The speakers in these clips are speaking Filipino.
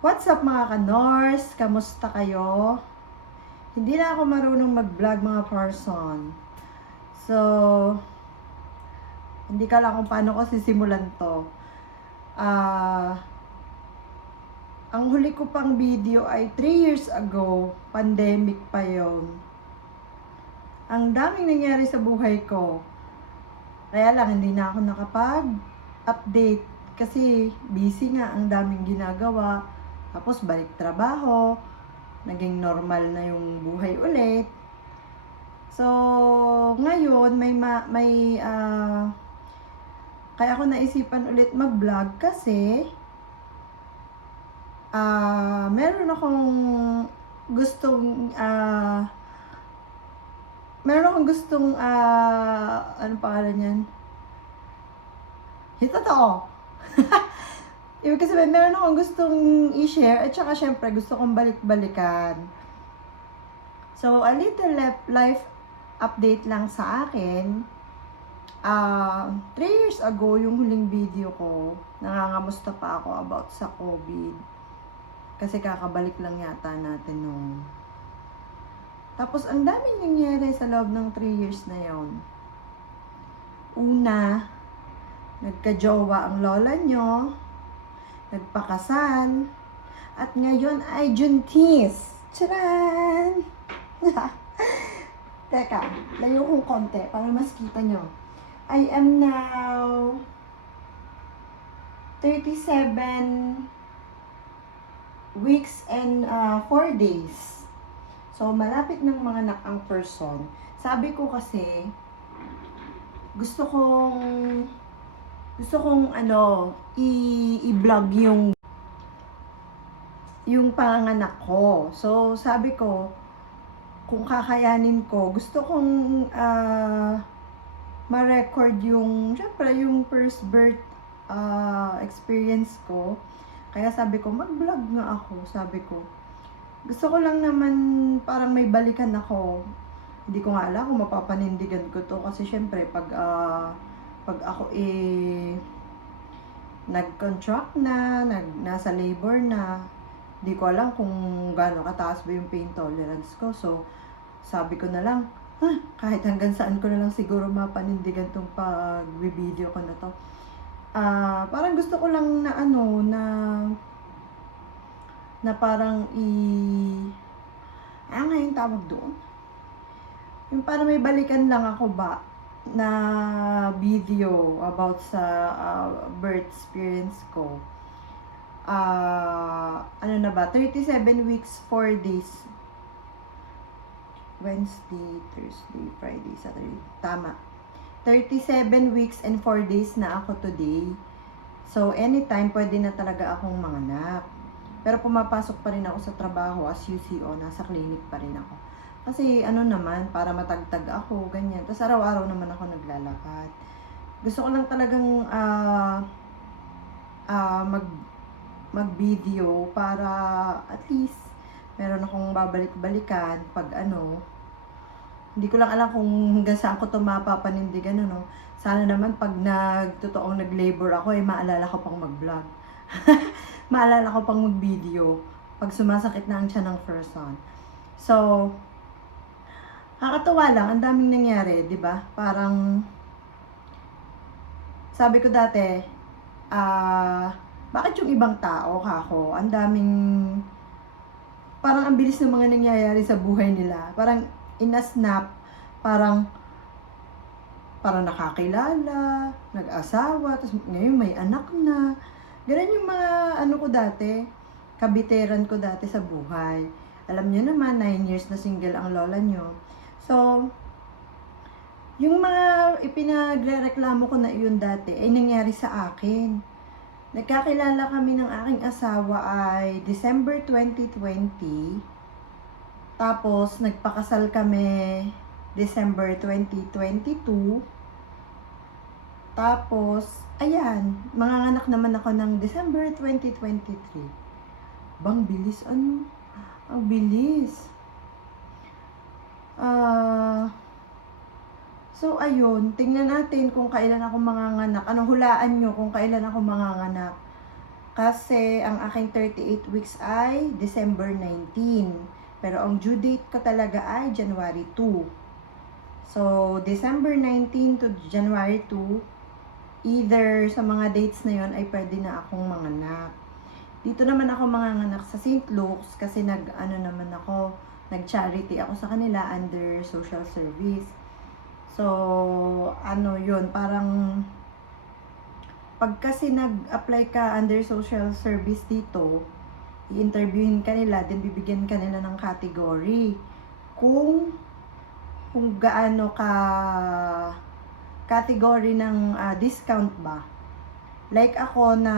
What's up mga ka-Nors? Kamusta kayo? Hindi na ako marunong mag-vlog mga person. So, hindi ka lang kung paano ko sisimulan to. Ang huli ko pang video ay 3 years ago. Pandemic pa yon. Ang daming nangyari sa buhay ko. Kaya lang hindi na ako nakapag-update. Kasi busy nga, ang daming ginagawa. Tapos balik trabaho, naging normal na yung buhay ulit. So, ngayon kaya ako naisipan ulit mag-vlog kasi meron akong gustong ano pangalan yan? Ito to. Ibig sabihin, meron akong gustong i-share at saka syempre gusto kong balik-balikan. So, a little life update lang sa akin. 3 years ago, yung huling video ko, nangangamusta pa ako about sa COVID. Kasi kakabalik lang yata natin nung. Tapos, ang daming nangyari sa loob ng 3 years na yon. Una, nagka-jowa ang lola nyo. Nagpakasal. At ngayon ay Juntis. Tcharan! Teka, layo kong konti para mas kita nyo. I am now 37 weeks and 4 days. So, malapit ng mga anak ang person. Sabi ko kasi, gusto kong i-vlog yung panganak ko. So, sabi ko, kung kakayanin ko, gusto kong ma-record syempre yung first birth experience ko. Kaya sabi ko, mag-vlog nga ako. Sabi ko, gusto ko lang naman parang may balikan ako. Hindi ko nga alam kung mapapanindigan ko to. Kasi syempre, pag ako nag-contract na, nasa labor na, di ko alam kung gaano kataas ba yung pain tolerance ko. So, sabi ko na lang, kahit hanggang saan ko na lang siguro mapanindigan tong pag-video ko na to. Parang gusto ko lang na na parang ano yung tawag doon? Yung parang may balikan lang ako ba na video about sa birth experience ko. Ano na ba? 37 weeks, 4 days. Wednesday, Thursday, Friday, Saturday. Tama. 37 weeks and 4 days na ako today. So, anytime pwede na talaga akong manganak. Pero pumapasok pa rin ako sa trabaho as UCO. Nasa clinic pa rin ako. Kasi ano naman, para matagtag ako, ganyan. Tapos araw-araw naman ako naglalakad. Gusto ko lang talagang mag-video para at least meron akong babalik-balikan pag Hindi ko lang alam kung hanggang saan ko ito mapapanindigan, Sana naman pag nag-labor ako, maalala ko pang mag-vlog. Maalala ko pang mag-video pag sumasakit na ang tiyan ng person. So, kakatuwa lang, ang daming nangyari, di ba? Parang, sabi ko dati, bakit yung ibang tao, kako, ang daming, parang ang bilis ng mga nangyayari sa buhay nila. Parang, in a snap, parang nakakilala, nag-asawa, tapos ngayon may anak na. Ganun yung mga, ko dati, kabiteran ko dati sa buhay. Alam niyo naman, 9 years na single ang lola nyo. So, yung mga ipinagrereklamo ko na iyon dati ay nangyari sa akin. Nagkakilala kami ng aking asawa ay December 2020. Tapos, nagpakasal kami December 2022. Tapos, ayan, manganganak naman ako ng December 2023. Bang bilis, Ang bilis. So, ayun, tingnan natin kung kailan ako manganganak. Anong hulaan nyo kung kailan ako manganganak? Kasi ang aking 38 weeks ay December 19. Pero ang due date ko talaga ay January 2. So, December 19 to January 2, either sa mga dates na yon ay pwede na akong manganak. Dito naman ako manganganak sa St. Luke's kasi nag-charity ako sa kanila under social service. So, yun, parang pag kasi nag-apply ka under social service dito, i-interviewin ka nila, then bibigyan ka nila ng category. Kung gaano ka category ng discount ba. Like ako na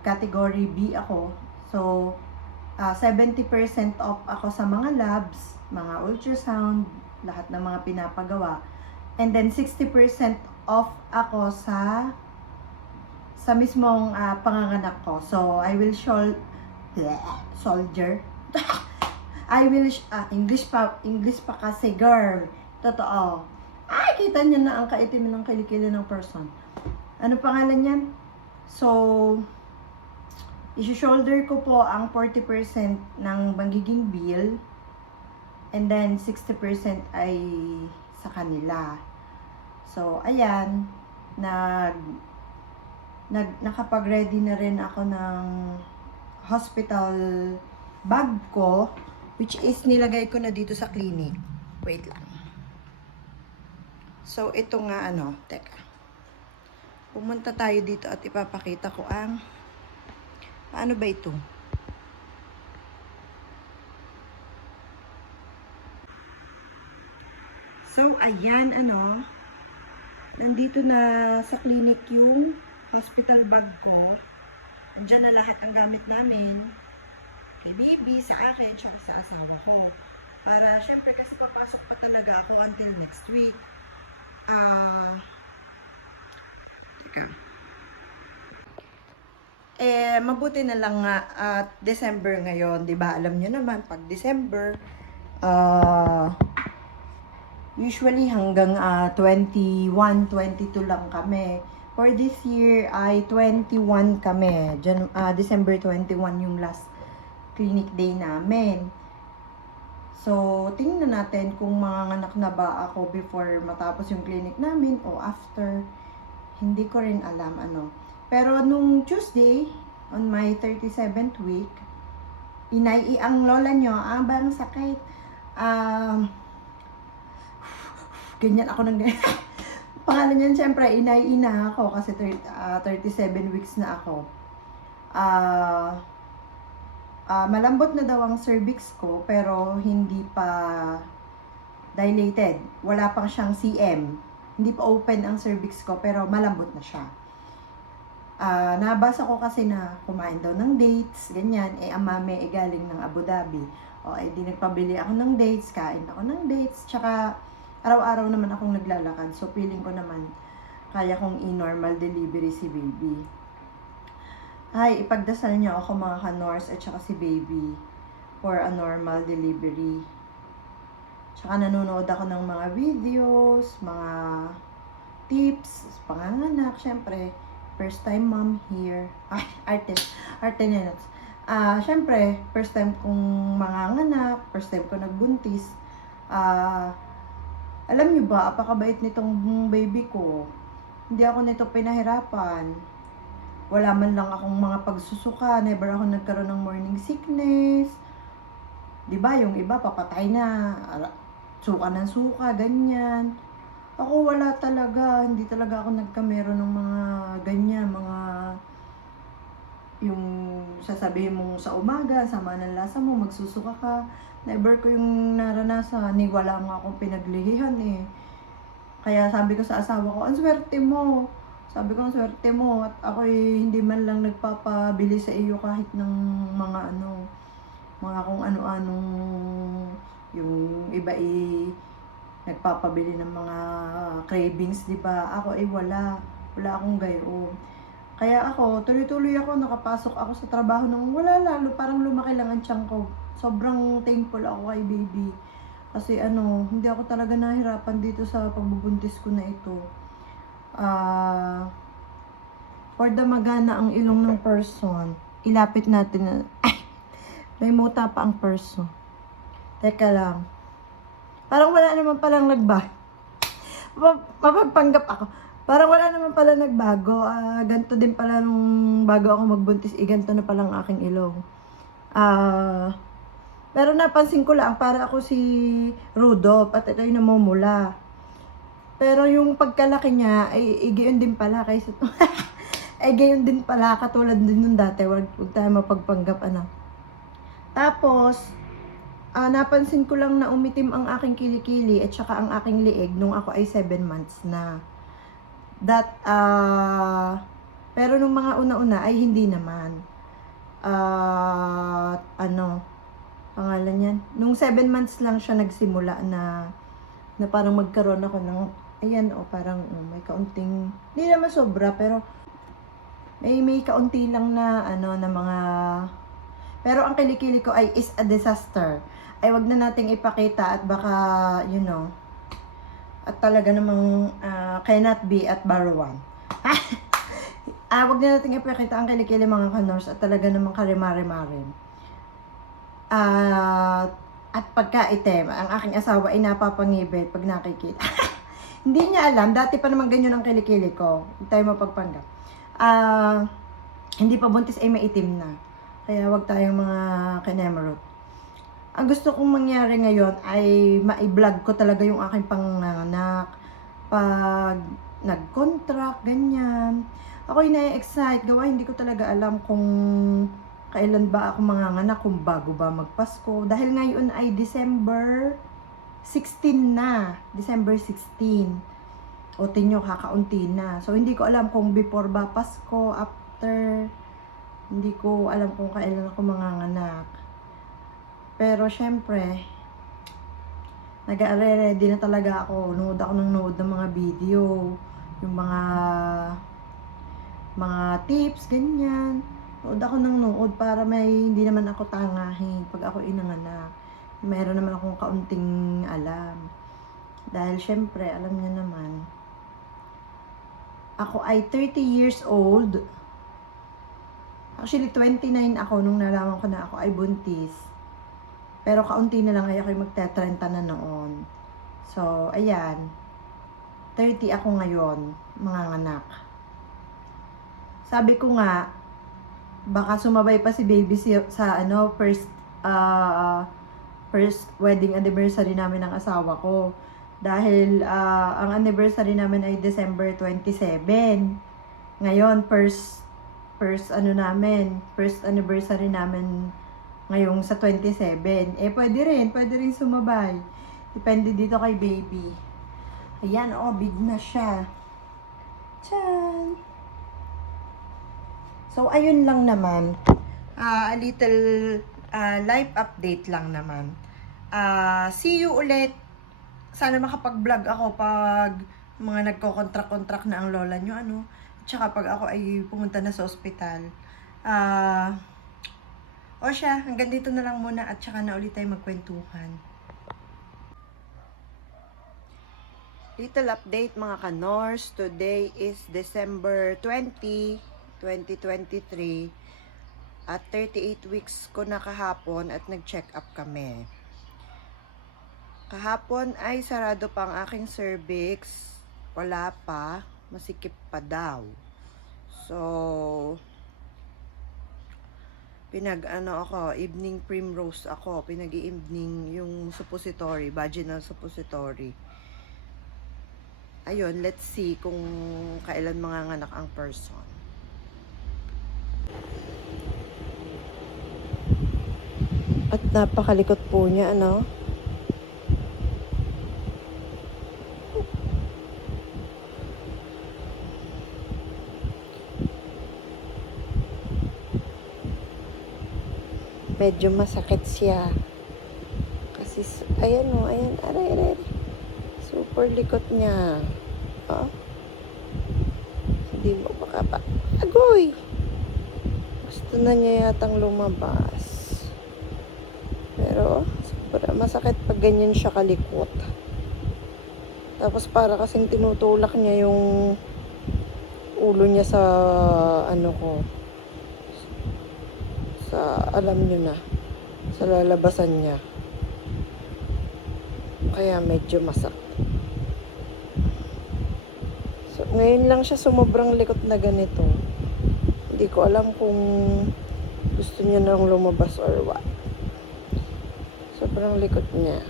category B ako. So, 70% off ako sa mga labs, mga ultrasound, lahat ng mga pinapagawa. And then 60% off ako sa mismong panganganak ko. So, I will soldier. I will, English pa kasi girl. Totoo. Ay, kita niyo na ang kaitim ng kilikili ng person. Ano pangalan yan? So, isi-shoulder ko po ang 40% ng magiging bill. And then, 60% ay sa kanila. So, ayan. Nakapag-ready na rin ako ng hospital bag ko, which is nilagay ko na dito sa clinic. Wait lang. So, ito nga teka. Pumunta tayo dito at ipapakita ko ang paano ba ito? So, ayan, nandito na sa clinic yung hospital bag ko. Andiyan na lahat ang gamit namin. Kay baby, sa akin, tsaka sa asawa ko. Para, syempre, kasi papasok pa talaga ako until next week. Teka. Mabuti na lang nga at December ngayon, 'di ba? Alam niyo naman pag December usually hanggang 21, 22 lang kami. For this year ay 21 kami. December 21 yung last clinic day namin. So, tingnan natin kung manganganak na ba ako before matapos yung clinic namin o after. Hindi ko rin alam Pero nung Tuesday, on my 37th week, ang lola nyo, bang sakit. Ganyan ako ng ganyan. Pangalan niyan, syempre, inay-ina ako kasi 37 weeks na ako. Malambot na daw ang cervix ko, pero hindi pa dilated. Wala pang siyang CM. Hindi pa open ang cervix ko, pero malambot na siya. Nabasa ko kasi na kumain daw ng dates, ganyan. Ang mami galing ng Abu Dhabi. Di nagpabili ako ng dates, kain ako ng dates, tsaka araw-araw naman akong naglalakad. So, feeling ko naman, kaya kong i-normal delivery si baby. Ay, ipagdasal niyo ako mga ka-nurse at saka si baby for a normal delivery. Tsaka nanonood ako ng mga videos, mga tips, panganganak, syempre. First time mom here. Ay, arte nenots. Syempre, first time kong manganganak, first time ko nagbuntis. Alam niyo ba, apakabait nitong baby ko. Hindi ako nito pinahirapan. Wala man lang akong mga pagsusuka. Never ako nagkaroon ng morning sickness. Diba, yung iba papatay na. Suka ng suka, ganyan. Ako wala talaga. Hindi talaga ako nagkamero ng mga ganyan. Mga yung sasabihin mong sa umaga, sama ng lasa mo, magsusuka ka. Never ko yung naranasan. Wala nga akong pinaglihihan eh. Kaya sabi ko sa asawa ko, ang swerte mo. Sabi ko, ang swerte mo. At ako hindi man lang nagpapabili sa iyo kahit ng mga mga kung ano-anong yung iba nagpapabili ng mga cravings, di ba? Ako wala. Wala akong gayon. Kaya ako, tuloy-tuloy ako, nakapasok ako sa trabaho nang wala lalo. Parang lumaki lang ang tiyan ko. Sobrang thankful ako kay baby. Kasi hindi ako talaga nahirapan dito sa pagbubuntis ko na ito. For the magana ang ilong ng person, ilapit natin na, ay, may muta pa ang person. Teka lang. Parang wala naman palang mapagpanggap ako. Parang wala naman pala nagbago. Ganito din pala nung bago ako magbuntis, ganito na palang aking ilong. Pero napansin ko lang, para ako si Rudolph at ito yung namumula. Pero yung pagkalaki niya, ay gayon din pala kaysa ay gayon din pala, katulad din nung dati. Huwag tayo mapagpanggap, ano. Tapos, napansin ko lang na umitim ang aking kilikili at saka ang aking liig nung ako ay 7 months na. Pero nung mga una-una ay hindi naman. Pangalan yan? Nung 7 months lang siya nagsimula na parang magkaroon ako ng, ayan, parang may kaunting, hindi naman sobra, pero may kaunti lang na, na mga, pero ang kilikili ko ay is a disaster. Ay wag na nating ipakita at baka, at talaga namang cannot be at barawan. Wag na nating ipakita ang kilikili mga kanors at talaga namang karimari-marin. At pagka-itim, ang aking asawa ay napapangibig pag nakikita. Hindi niya alam, dati pa naman ganyan ang kilikili ko. Hindi tayo mapagpanggap. Hindi pa buntis ay maitim na. Kaya wag tayong mga kinemerot. Ang gusto kong mangyari ngayon ay ma-vlog ko talaga yung aking panganak. Pag nag-contract, ganyan. Ako'y na-excite. Gawa, hindi ko talaga alam kung kailan ba ako manganganak, kung bago ba magpasko. Dahil ngayon ay December 16 na. December 16. O tinyo, kakaunti na. So, hindi ko alam kung before ba Pasko, after. Hindi ko alam kung kailan ako manganganak. Pero, syempre, nag-ready na talaga ako. Nood ako ng mga video. Yung mga tips, ganyan. Nood ako ng nood para hindi naman ako tangahin pag ako inanganak. Meron naman akong kaunting alam. Dahil syempre, alam niyo naman, ako ay 30 years old. Actually, 29 ako nung nalaman ko na ako ay buntis. Pero kaunti na lang ay ako'y magte-30 na noon. So, ayan. 30 ako ngayon, mga anak. Sabi ko nga, baka sumabay pa si baby sa first wedding anniversary namin ng asawa ko. Dahil ang anniversary namin ay December 27. Ngayon, first anniversary namin ngayong sa 27. Pwede rin sumabay. Depende dito kay baby. Ayan, big na siya. Tiyan! So, ayun lang naman. A little life update lang naman. See you ulit. Sana makapag-vlog ako pag mga nagko-contract na ang lola nyo, Tsaka pag ako ay pumunta na sa ospital. Hanggang dito na lang muna at tsaka na ulit tayo magkwentuhan. Little update mga kanors. Today is December 20, 2023. At 38 weeks ko na kahapon at nag-check up kami. Kahapon ay sarado pa ang aking cervix. Wala pa. Masikip pa daw. So, evening primrose ako. Pinag-evening yung suppository, vaginal suppository. Ayun, let's see kung kailan manganganak ang person. At napakalikot po niya, Medyo masakit siya. Kasi, ayan, aray. Super likot niya. Hindi mo agoy! Gusto na niya yatang lumabas. Pero, super masakit pag ganyan siya kalikot. Tapos para kasing tinutulak niya yung ulo niya sa ano ko, sa alam nyo na, sa lalabasan niya. Kaya medyo masak. So, ngayon lang siya sumobrang likot na ganito. Hindi ko alam kung gusto niya nang lumabas or what. Sobrang likot niya.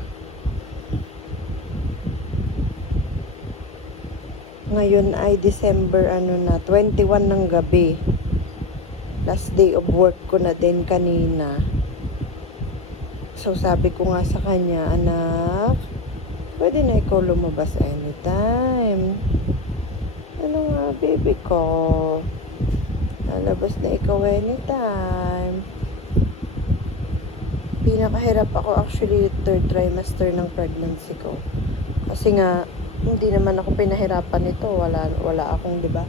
Ngayon ay December 21 ng gabi. Last day of work ko na din kanina. So sabi ko nga sa kanya, anak, pwede na ikaw lumabas anytime. Ano nga, baby ko? Lalabas na ikaw anytime. Pinakahirap ako actually third trimester ng pregnancy ko. Kasi nga, hindi naman ako pinahirapan nito. Wala akong, 'di ba?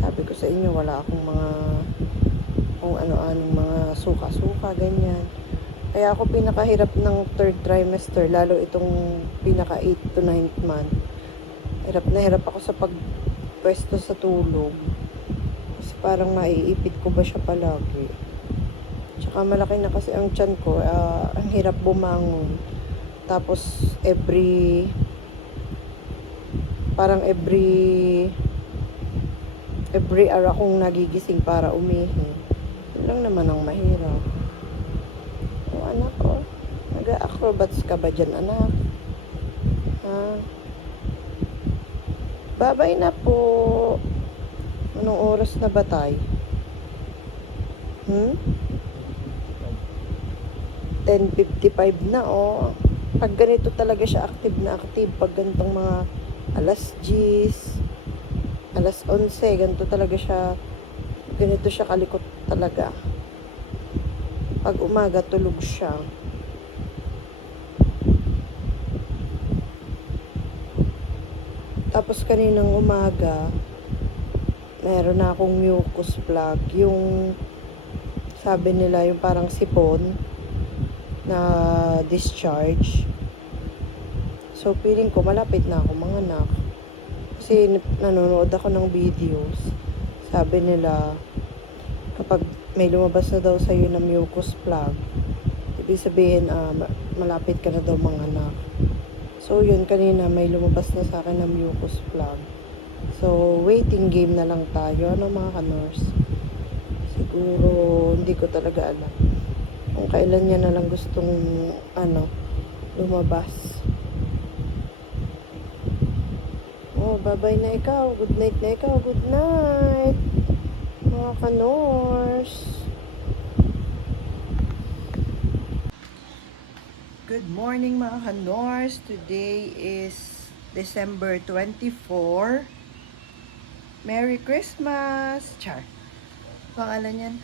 Sabi ko sa inyo, wala akong mga kung ano-anong mga suka-suka, ganyan. Kaya ako pinakahirap ng third trimester, lalo itong pinaka 8 to 9th month. Hirap na hirap ako sa pagpwesto sa tulog. Kasi parang maiipit ko ba siya palagi. Tsaka malaki na kasi ang tiyan ko, ang hirap bumangon. Tapos every hour akong nagigising para umihi. Yun lang naman ang mahirap. O anak ko, nag-acrobats ka ba dyan, anak? Ha? Babay na po. Anong oras na ba tayo? 10:55 na, oh. Pag ganito talaga siya active na active. Pag ganitong mga alas 10, alas 11, ganito siya kalikot talaga. Pag umaga, tulog siya. Tapos kaninang umaga, meron na akong mucus plug. Yung, sabi nila, yung parang sipon na discharge. So, feeling ko, malapit na ako manganak. Kasi nanonood ako ng videos. Sabi nila, kapag may lumabas na daw sa'yo na mucus plug, ibig sabihin, malapit ka na daw manganak. So, yun, kanina may lumabas na sa akin na mucus plug. So, waiting game na lang tayo. Ano mga ka-nurse? Siguro, hindi ko talaga alam. Kung kailan niya na lang gustong, lumabas. Oh, bye-bye na ikaw. Good night na ikaw. Good night. Mga ka-nurse. Good morning mga ka-nurse. Today is December 24. Merry Christmas! Char. Pangalan yan.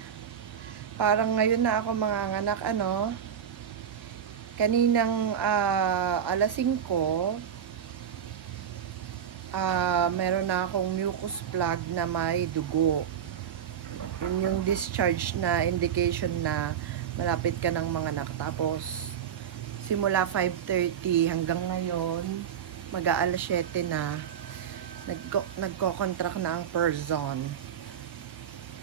Parang ngayon na ako manganganak, Kaninang alas 5, meron na akong mucus plug na may dugo. Yun yung discharge na indication na malapit ka ng manganak. Tapos, simula 5:30 hanggang ngayon, mag-aalas 7 na, nagko-contract na ang person.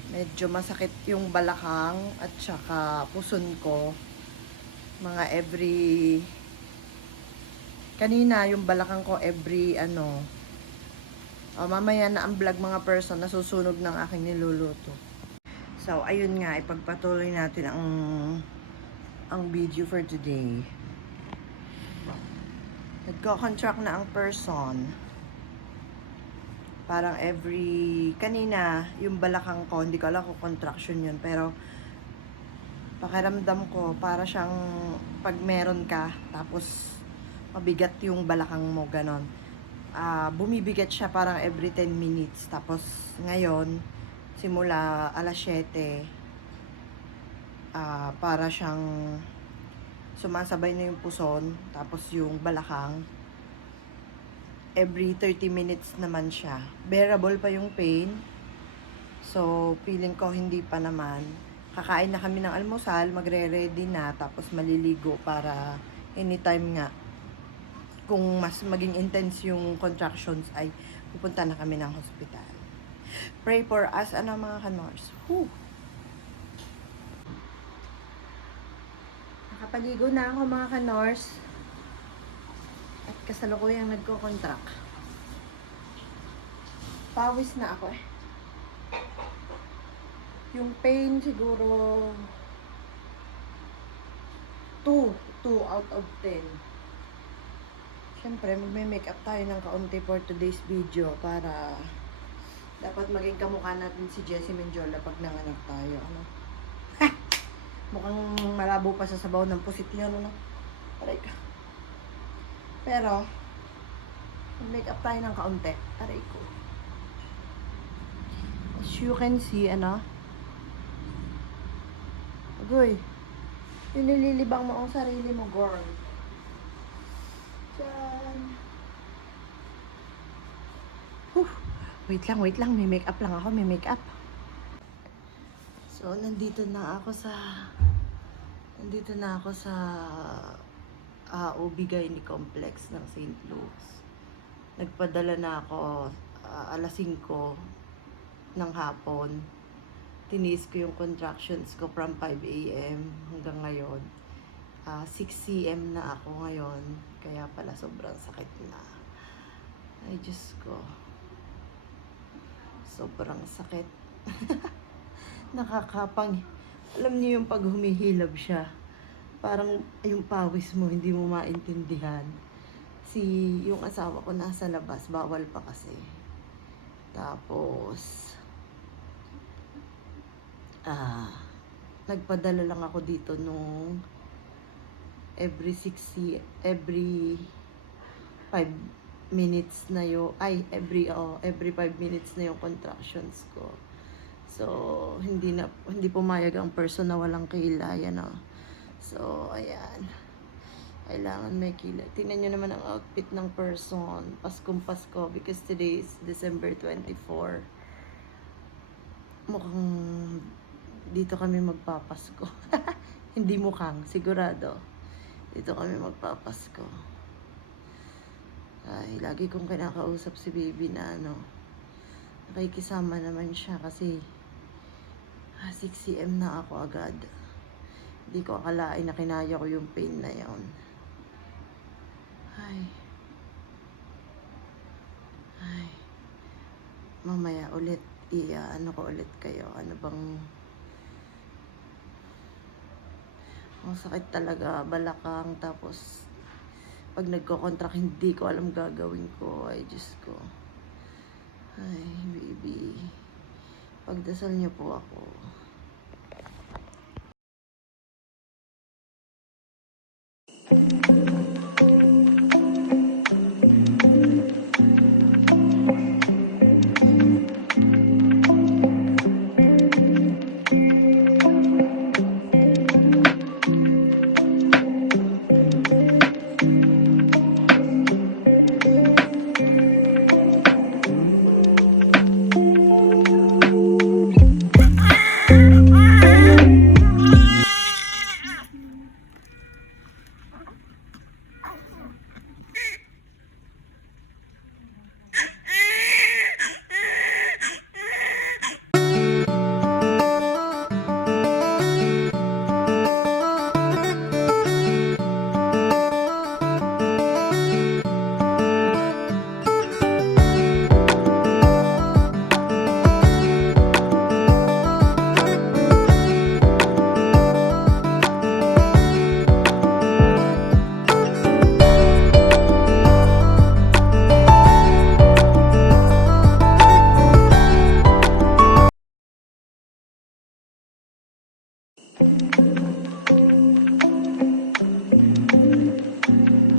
Medyo masakit yung balakang at saka puson ko. Kanina yung balakang ko mamaya na ang vlog mga person, nasusunog ng aking niluluto. So, ayun nga, ipagpatuloy natin ang video for today. Nagko-contract na ang person. Parang kanina, yung balakang ko, hindi ko alam kung contraction yun, pero pakiramdam ko, para siyang pag meron ka, tapos mabigat yung balakang mo, ganon. Bumibigat siya parang every 10 minutes. Tapos, ngayon, simula alas 7, para siyang sumasabay na yung puson, tapos yung balakang, every 30 minutes naman siya. Bearable pa yung pain. So, feeling ko hindi pa naman. Kakain na kami ng almusal, magre-ready na, tapos maliligo para anytime nga. Kung mas maging intense yung contractions ay pupunta na kami ng hospital. Pray for us, ano mga kanors. Whew. Nakapaligo na ako mga kanors. At kasalukuyang nagko-contract. Pawis na ako eh. Yung pain siguro 2 out of 10. Siyempre, magme-makeup tayo ng kaunti for today's video para dapat maging kamukha natin si Jessie Menjola pag nanganak tayo. Ano? Mukhang malabo pa sa sabaw ng pusit yan, ano? Aray ka. Pero, mag-makeup tayo ng kaunti. Aray ko. As you can see, ano? Agoy. Yung nililibang mo ang sarili mo, girl. Diyan. Wait lang. May makeup lang ako. May makeup. So, nandito na ako sa OB-GYN complex ng St. Luke's. Nagpadala na ako alas 5 ng hapon. Tiniis ko yung contractions ko from 5 a.m. hanggang ngayon. 6 c.m. na ako ngayon. Kaya pala sobrang sakit na. Ay, Diyos ko. Sobrang sakit. Nakakapang. Alam niyo yung pag humihilab siya. Parang yung pawis mo, hindi mo maintindihan. Yung asawa ko nasa labas, bawal pa kasi. Tapos, nagpadala lang ako dito nung every 5 minutes na every 5 minutes na yung contractions ko. So, hindi pumayag ang person na walang kilay, ano. So, ayan. Kailangan may kilay. Tingnan nyo naman ang outfit ng person. Paskong Pasko because today is December 24. Mukhang dito kami magpapasko. Hindi mukhang, sigurado. Dito kami magpapasko. Ay, lagi kong kinakausap si baby na nakikisama naman siya kasi 6 cm na ako agad. Hindi ko akalain na kinaya ko yung pain na yon. Ay. Mamaya ulit, ko ulit kayo. Ano bang sakit talaga, balakang, tapos pag nagko-contract hindi ko alam gagawin ko. Ay, Diyos ko. Ay, baby. Pagdasal niyo po ako.